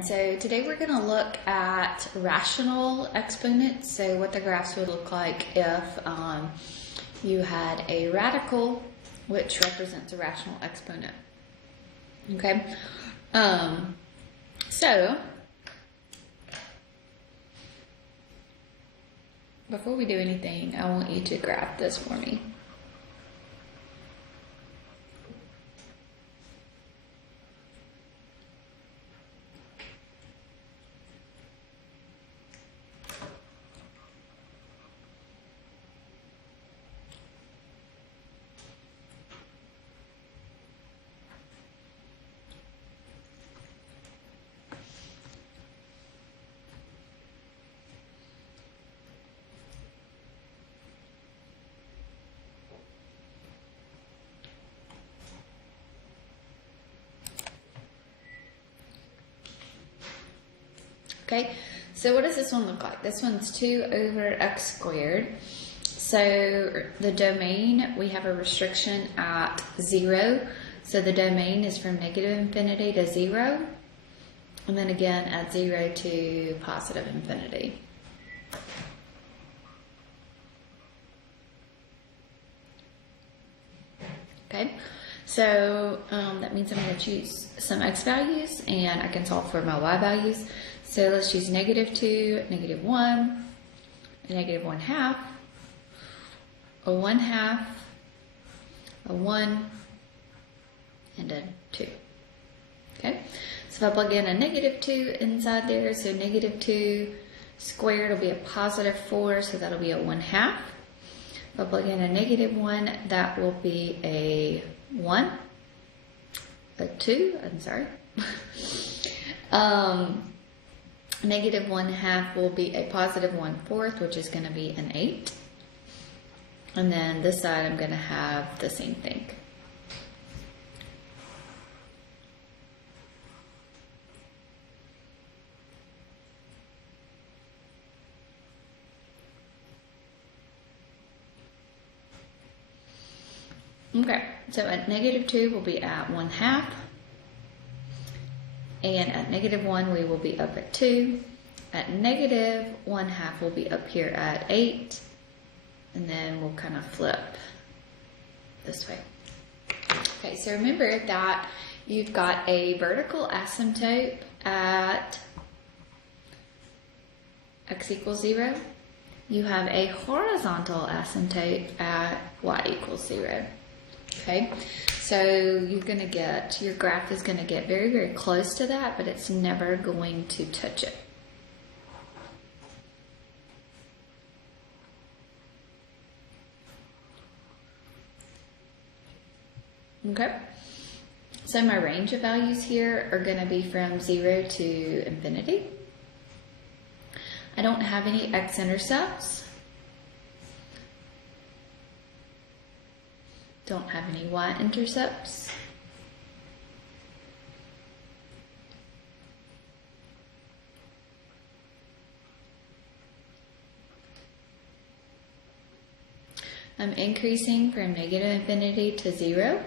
morning. So today we're going to look at rational exponents. So what the graphs would look like if you had a radical, which represents a rational exponent. Okay. So before we do anything, I want you to graph this for me. Okay, so what does this one look like? This one's 2 over x squared. So the domain, we have a restriction at 0. So the domain is from negative infinity to 0. And then again at 0 to positive infinity. Okay, so that means I'm going to choose some x values and I can solve for my y values. So let's choose -2, -1, a -1/2, a 1/2, a 1, and a 2. Okay, so if I plug in a -2 inside there, so -2 squared will be a +4, so that'll be a 1/2. If I plug in a -1, that will be a 1, a 2, I'm sorry. -1/2 will be a +1/4, which is going to be an 8. And then this side I'm going to have the same thing. Okay, so at -2 will be at 1/2. And at -1, we will be up at 2. At -1/2, we'll be up here at 8. And then we'll kind of flip this way. Okay, so remember that you've got a vertical asymptote at x equals 0. You have a horizontal asymptote at y equals 0. Okay, so you're going to get, your graph is going to get very, very close to that, but it's never going to touch it. Okay, so my range of values here are going to be from 0 to infinity. I don't have any x-intercepts. Don't have any y-intercepts. I'm increasing from negative infinity to 0.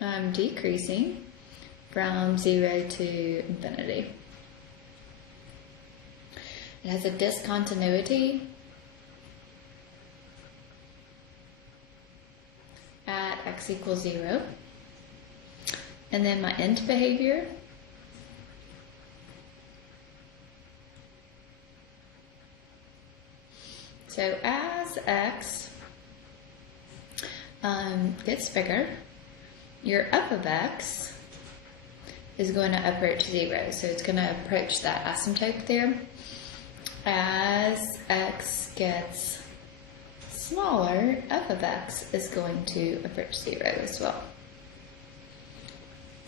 I'm decreasing from 0 to infinity. It has a discontinuity at x equals 0. And then my end behavior so as x gets bigger, your f of x is going to approach 0. So it's going to approach that asymptote there. As x gets smaller, f of x is going to approach 0 as well.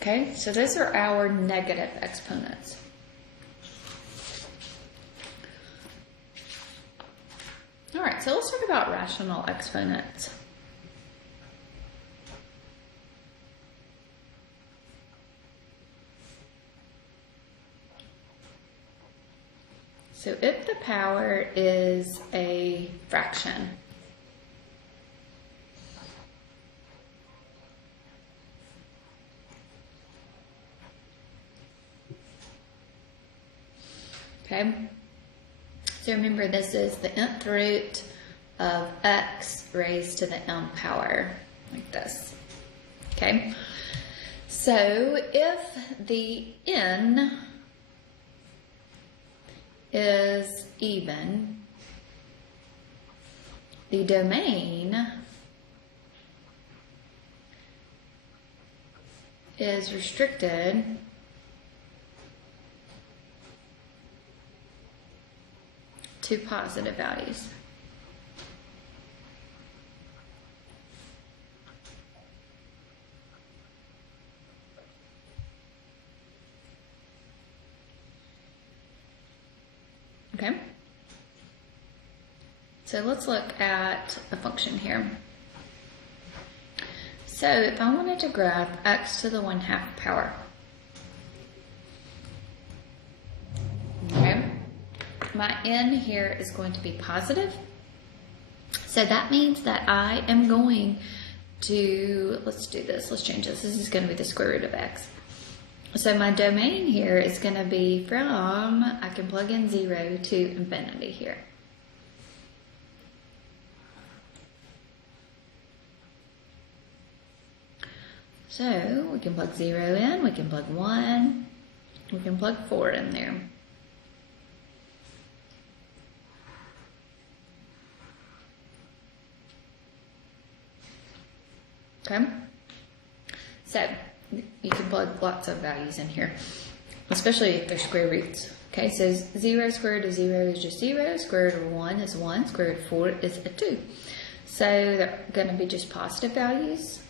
Okay, so those are our negative exponents. All right, so let's talk about rational exponents. So if the power is a fraction, Okay? So remember, this is the nth root of x raised to the m power, like this. Okay? So if the n is even, the domain is restricted to positive values. Okay? So let's look at a function here. So if I wanted to graph x to the 1/2 power, okay, my n here is going to be positive. So that means that I am going to, let's do this, let's change this. This is going to be the square root of x. So my domain here is going to be from, I can plug in 0 to infinity here. So we can plug 0 in, we can plug 1, we can plug 4 in there. Okay? So you can plug lots of values in here, especially if they're square roots. Okay, so 0 square root of 0 is just 0, square root of 1 is 1, square root of 4 is a 2. So they're going to be just positive values.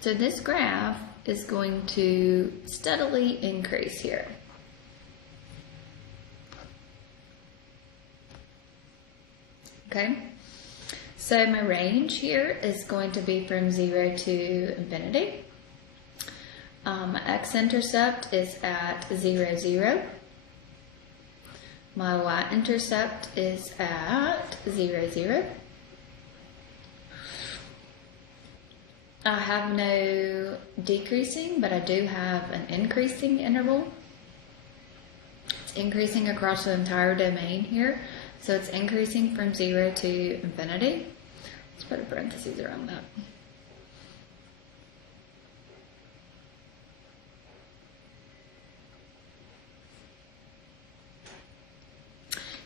So this graph is going to steadily increase here. Okay, so my range here is going to be from 0 to infinity. My x-intercept is at 0, 0. My y-intercept is at 0, 0. I have no decreasing, but I do have an increasing interval. It's increasing across the entire domain here. So it's increasing from 0 to infinity. Let's put a parentheses around that.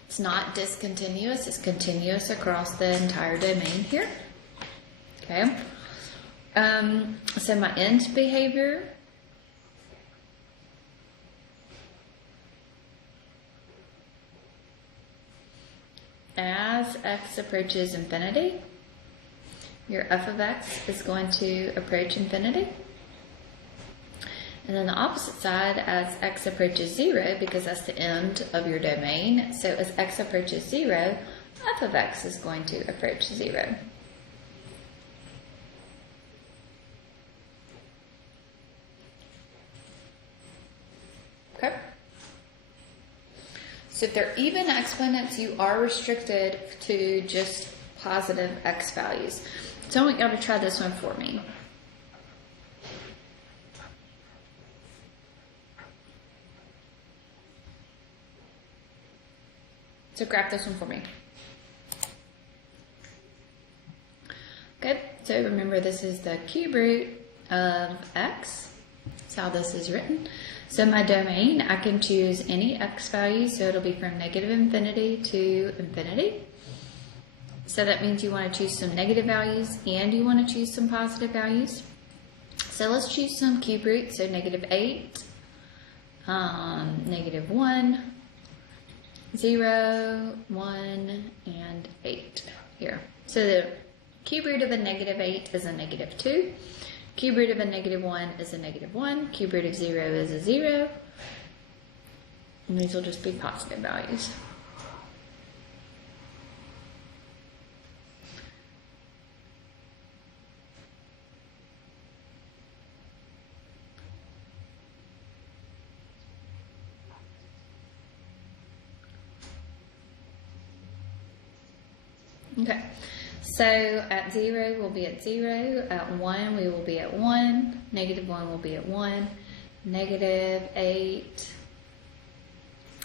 It's not discontinuous, it's continuous across the entire domain here. Okay. So my end behavior as x approaches infinity, your f of x is going to approach infinity. And then the opposite side, as x approaches 0, because that's the end of your domain, so as x approaches 0, f of x is going to approach 0. Okay? So if they're even exponents, you are restricted to just positive x values. So I want y'all to try this one for me. So graph this one for me. Okay, so remember this is the cube root of x. That's how this is written. So my domain, I can choose any x value, so it'll be from negative infinity to infinity. So that means you want to choose some negative values and you want to choose some positive values. So let's choose some cube roots, so negative 8, negative 1, 0, 1, and 8 here. So the cube root of a negative 8 is a negative 2. Cube root of a negative 1 is a negative 1. Cube root of 0 is a 0. And these will just be positive values. Okay, So at 0, we'll be at 0. At 1, we will be at 1. Negative 1 will be at 1. Negative 8.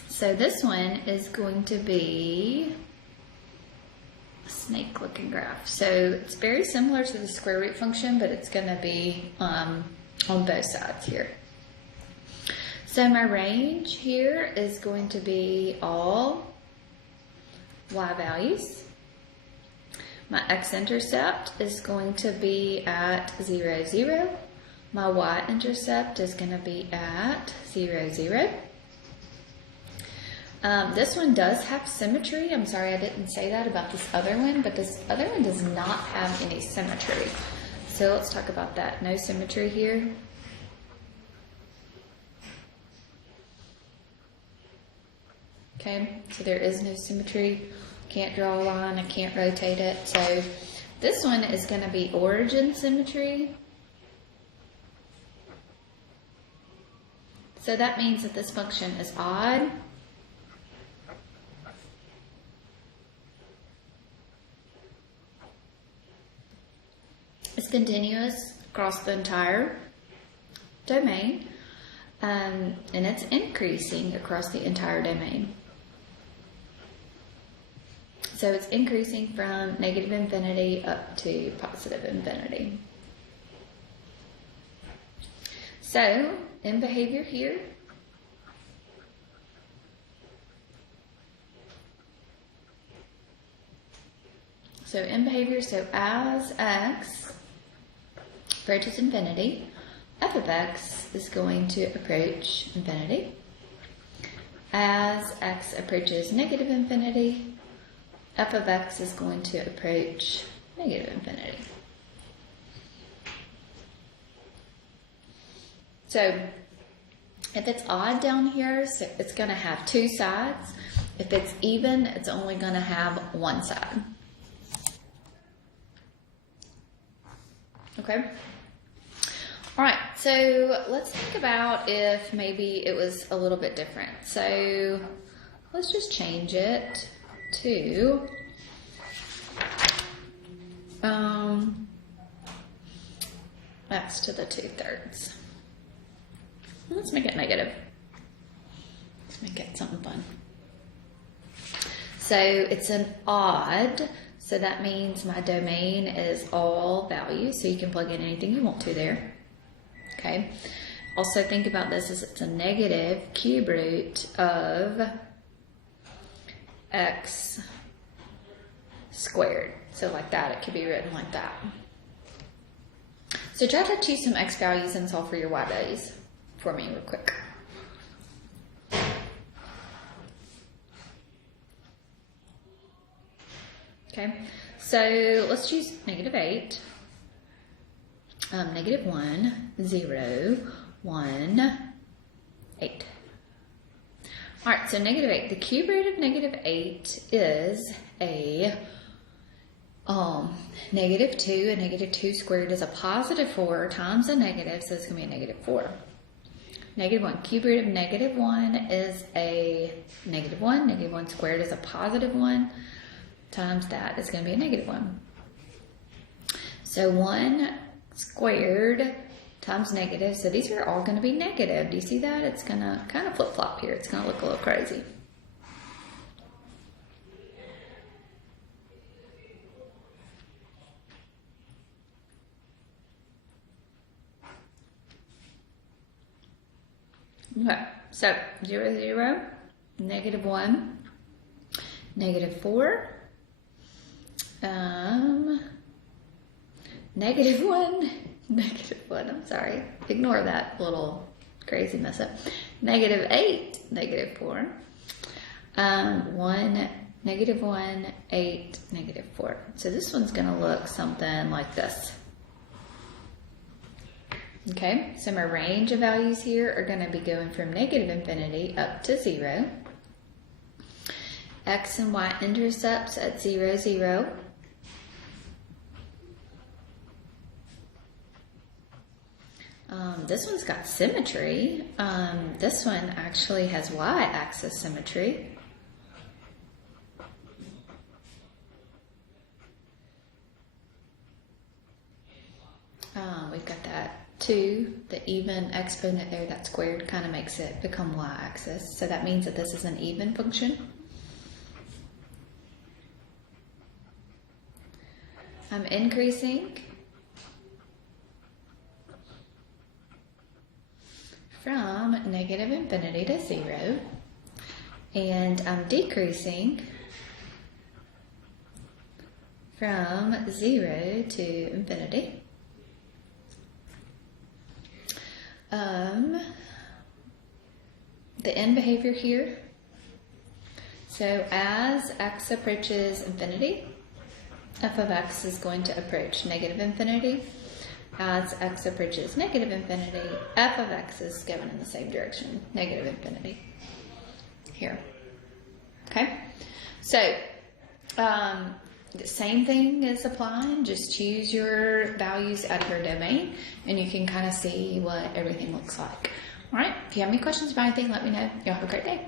So this one is going to be a snake-looking graph. So it's very similar to the square root function, but it's going to be on both sides here. So my range here is going to be all y values. My x-intercept is going to be at 0, 0. My y-intercept is going to be at 0, 0. This one does have symmetry. I'm sorry I didn't say that about this other one, but this other one does not have any symmetry. So let's talk about that. No symmetry here. Okay, so there is no symmetry. Can't draw a line, I can't rotate it. So this one is going to be origin symmetry. So that means that this function is odd. It's continuous across the entire domain, and it's increasing across the entire domain. So it's increasing from negative infinity up to positive infinity. So in behavior here, so as x approaches infinity, f of x is going to approach infinity. As x approaches negative infinity, f of x is going to approach negative infinity. So if it's odd down here, so it's going to have two sides. If it's even, it's only going to have one side. Okay? All right, so let's think about if maybe it was a little bit different. So let's just change it to x to the 2/3. Let's make it negative. Let's make it something fun. So it's an odd, so that means my domain is all values, so you can plug in anything you want to there. Okay. Also think about this as it's a negative cube root of x squared. So like that, it could be written like that. So try to choose some x values and solve for your y values for me real quick. Okay, so let's choose negative 8, negative 1, 0, 1, 8. All right, so negative 8. The cube root of negative 8 is a negative 2, and negative 2 squared is a positive 4 times a negative, so it's going to be a negative 4. Negative 1. Cube root of negative 1 is a negative 1. Negative 1 squared is a positive 1 times that is going to be a negative 1. So 1 squared times negative. So these are all going to be negative. Do you see that? It's going to kind of flip-flop here. It's going to look a little crazy. Okay, so 0, 0, negative 1, negative 4, negative 1, negative 1, I'm sorry, ignore that little crazy mess up, negative 8, negative 4, 1, negative 1, 8, negative 4. So this one's going to look something like this. Okay, so my range of values here are going to be going from negative infinity up to 0. X and y intercepts at 0, 0. This one's got symmetry. This one actually has y-axis symmetry. We've got that 2, the even exponent there, that squared kind of makes it become y-axis. So that means that this is an even function. I'm increasing from negative infinity to 0, and I'm decreasing from 0 to infinity. The end behavior here, so as x approaches infinity, f of x is going to approach negative infinity. As x approaches negative infinity, f of x is going in the same direction, negative infinity, here. Okay, so the same thing is applying, just choose your values out of your domain, and you can kind of see what everything looks like. All right, if you have any questions about anything, let me know. Y'all have a great day.